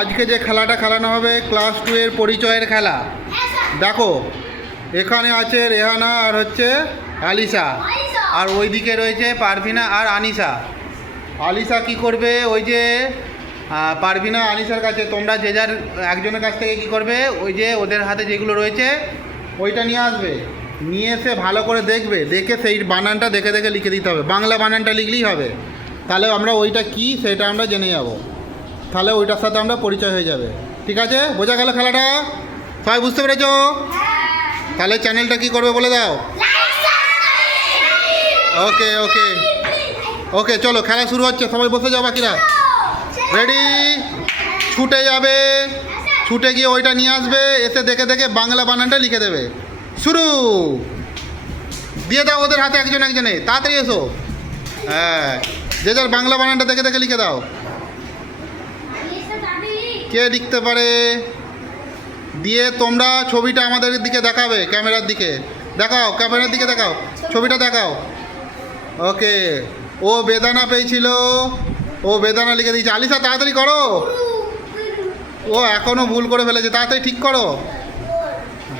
আজকে যে খেলাটা খেলানো হবে ক্লাস 2 এর পরিচয়ের খেলা। দেখো এখানে আছে রেহানা আর হচ্ছে আলিশা, আর ওইদিকে রয়েছে পারভিনা আর আনিশা। আলিশা কি করবে, ওই যে পারভিনা আনিশার কাছে তোমরা যে যার একজনের কাছ থেকে কি করবে, ওই যে ওদের হাতে যেগুলো রয়েছে ওইটা নিয়ে আসবে, নিয়ে এসে ভালো করে দেখবে, দেখে সেই বানানটা দেখে দেখে লিখে দিতে হবে। বাংলা বানানটা লিখলেই হবে, তাহলে আমরা ওইটা কি সেটা আমরা জেনে যাব, তাহলে ওইটার সাথে আমরা পরিচয় হয়ে যাবে। ঠিক আছে, বোঝা গেল খেলাটা? সবাই বুঝতে পেরেছো? তাহলে চ্যানেলটা কি করবে বলে দাও। ওকে ওকে ওকে, চলো খেলা শুরু হচ্ছে, সবাই বসে যাও বাকিরা। রেডি? ছুটে যাবে, ছুটে গিয়ে ওইটা নিয়ে আসবে, এসে দেখে দেখে বাংলা বানানটা লিখে দেবে। শুরু দিয়ে দাও ওদের হাতে একজন একজনে, তাড়াতাড়ি এসো। হ্যাঁ, যে যার বাংলা বানানটা দেখে দেখে লিখে দাও। কে লিখতে পারে? দিয়ে তোমরা ছবিটা আমাদের দিকে দেখাবে, ক্যামেরার দিকে দেখাও, ক্যামেরার দিকে দেখাও, ছবিটা দেখাও। ওকে, ও বেদানা পেয়েছিল, ও বেদানা লিখে দিয়েছে। আলিশা তাড়াতাড়ি করো, ও এখনও ভুল করে ফেলেছে, তাড়াতাড়ি ঠিক করো।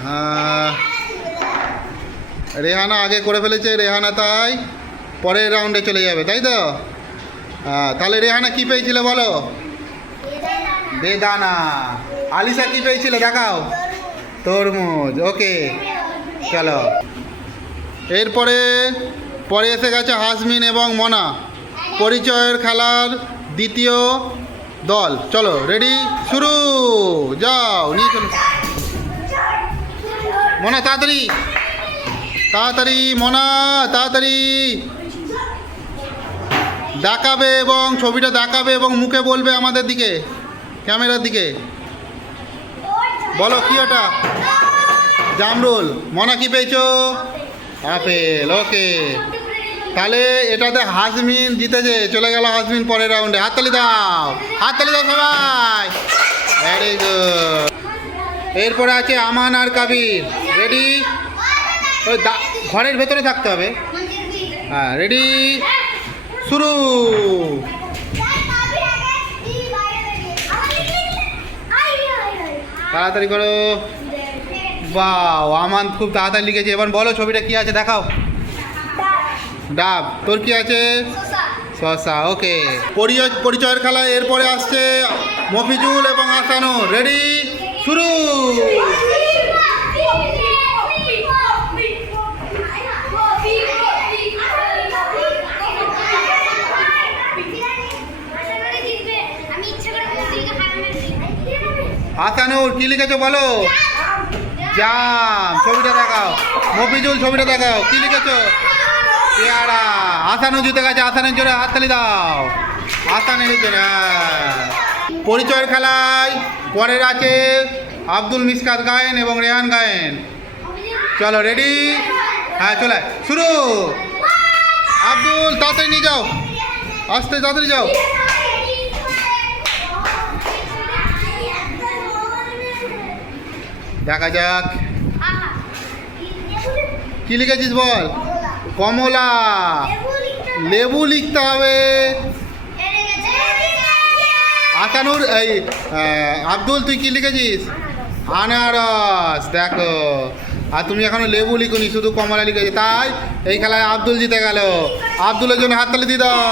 হ্যাঁ, রেহানা আগে করে ফেলেছে, রেহানা তাই পরের রাউন্ডে চলে যাবে, তাই তো? হ্যাঁ, তাহলে রেহানা কি পেয়েছিল বলো? বেদানা। আলিশা কি পেয়েছিল দেখাও? তরমুজ। ওকে চলো, এরপরে পরে এসে গেছে হাসমিন এবং মনা, পরিচয়ের খেলার দ্বিতীয় দল। চলো রেডি, শুরু, যাও নিয়ে চলো। মনা তাড়াতাড়ি তাড়াতাড়ি, মনা তাড়াতাড়ি দেখাবে এবং ছবিটা দেখাবে এবং মুখে বলবে আমাদের দিকে, ক্যামেরার দিকে। বলো কি ওটা? জামরুল। মনা কি পেয়েছো? আপেল। ওকে, তাহলে এটাতে হাসমিন জিতেছে, চলে গেল হাসমিন পরের রাউন্ডে। হাততালি দাও, হাততালি দাও সবাই। Very good. এরপরে আছে আমান আর কাবির। রেডি? ওই ঘরের ভেতরে থাকতে হবে। হ্যাঁ, রেডি, শুরু। তাড়াতাড়ি করো। বাহ, আমান খুব তাড়াতাড়ি লিখেছে। এবার বলো ছবিটা কি আছে দেখাও। ডাব। তোর কি আছে? শসা। ওকে, পরিচয়ের খেলা। এরপরে আসছে মফিজুল এবং আসানুর। রেডি, শুরু। আসানুর কি লিখেছো বলো? জাম। ছবিটা দেখাও। মফিজুল ছবিটা দেখাও, কি লিখেছো? পেয়ারা। আসানু জিতে গেছে, আসানের জোরে হাততালি দাও, আসানের জোরে। পরিচয়ের খেলায় পরের আছে আব্দুল মিসকাত গায়েন এবং রেহান গায়েন। চলো রেডি? হ্যাঁ চলে শুরু। আব্দুল তাড়াতাড়ি নিয়ে যাও, আস্তে তাড়াতাড়ি যাও। দেখা যাক কি লিখেছিস বল। কমলা। লেবু লিখতে হবে। আসানুর এই আব্দুল তুই কি লিখেছিস? আনারস। দেখো, আর তুমি এখনো লেবু লিখুনি, শুধু কমলা লিখেছি, তাই এই খেলায় আব্দুল জিতে গেল। আব্দুলের জন্য হাততালি দিয়ে দাও।